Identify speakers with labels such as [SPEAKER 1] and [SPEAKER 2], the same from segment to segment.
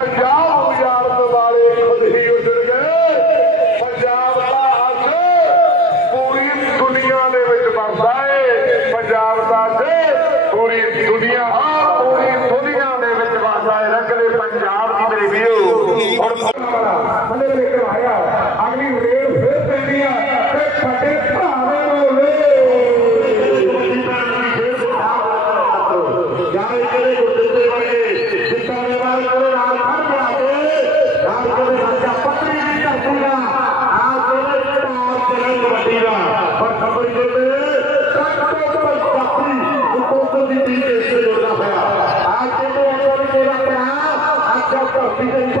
[SPEAKER 1] ਪੰਜਾਬ ਗੁਜ਼ਾਰਨ ਵਾਲੇ
[SPEAKER 2] ਖੁਦ ਹੀ ਉੱਜੜ ਗਏ। ਪੰਜਾਬ ਦਾ ਅੱਜ ਪੂਰੀ ਦੁਨੀਆ ਦੇ ਵਿੱਚ ਵਰਦਾ ਏ। ਪੰਜਾਬ ਦਾ ਅੱਜ ਪੂਰੀ ਦੁਨੀਆ ਹਾਂ ਪੂਰੀ
[SPEAKER 1] ਦੁਨੀਆ ਦੇ
[SPEAKER 2] ਵਿੱਚ ਵਰਦਾ ਏ। ਰੰਗਲੇ ਪੰਜਾਬ ਦੀ ਮੇਰੇ ਵੀਰੋ ਹੁਣ ਮਲੇ ਤੇ ਕਰਾਇਆ ਅਗਲੀ ਰੇਲ ਫਿਰ
[SPEAKER 1] ਪੈਣੀ ਆ। ਤੇ ਸਾਡੇ ਭਰਾਵੇਂ ਬੋਲੇ ਯਾਰ, ਇਹ ਕਿਹੜੇ Thank you.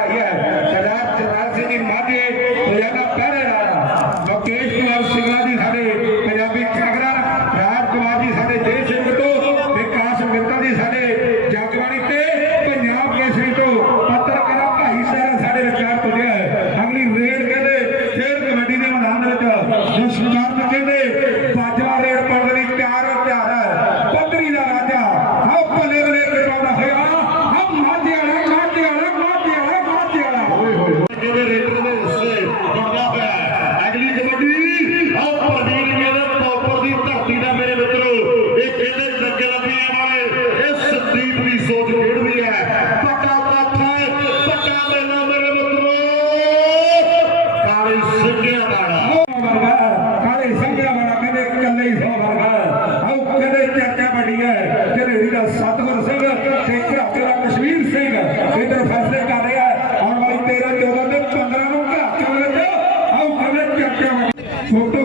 [SPEAKER 1] ਘਾਟੇ ਦਾ
[SPEAKER 2] ਕਸ਼ਮੀਰ ਸਿੰਘ, ਇਧਰ ਫੈਸਲੇ ਕਰ ਰਿਹਾ ਹੈ। ਆਉਣ ਵਾਲੀ 13 14 ਤੇ 15 ਨੂੰ ਘਾਟੇ ਵਿੱਚ
[SPEAKER 1] ਆਉਂ ਕਰਨੇ ਚੱਕਿਆ। ਫੋਟੋ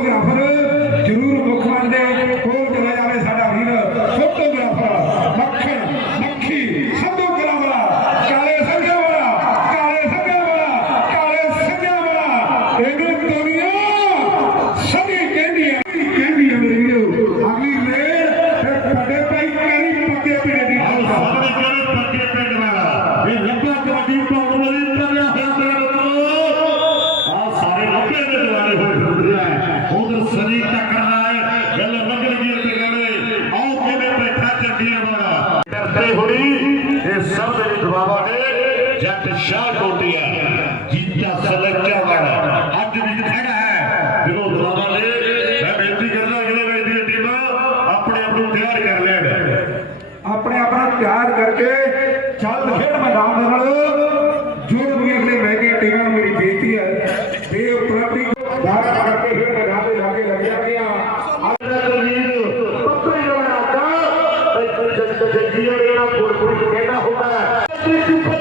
[SPEAKER 1] ਤੇ ਸ਼ਾਹ ਟੋਟਿਆ ਜੀਤਾ ਸਲੱਚਾ ਵਾਲਾ ਅੱਜ ਵੀ ਖੜਾ ਹੈ। ਵਿਰੋਧਾਵਾਂ ਨੇ ਮੈਂ ਬੇਨਤੀ ਕਰਦਾ ਅਗਲੇ ਮੈਚ ਦੀ ਟੀਮ ਆਪਣੇ ਆਪ ਨੂੰ ਤਿਆਰ ਕਰ ਲੈਣ।
[SPEAKER 2] ਆਪਣੇ ਆਪ ਨੂੰ ਤਿਆਰ ਕਰਕੇ ਚੱਲ ਖੇਡ ਮੈਦਾਨ ਦੇ ਨਾਲ।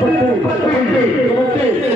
[SPEAKER 1] பட்டு பட்டு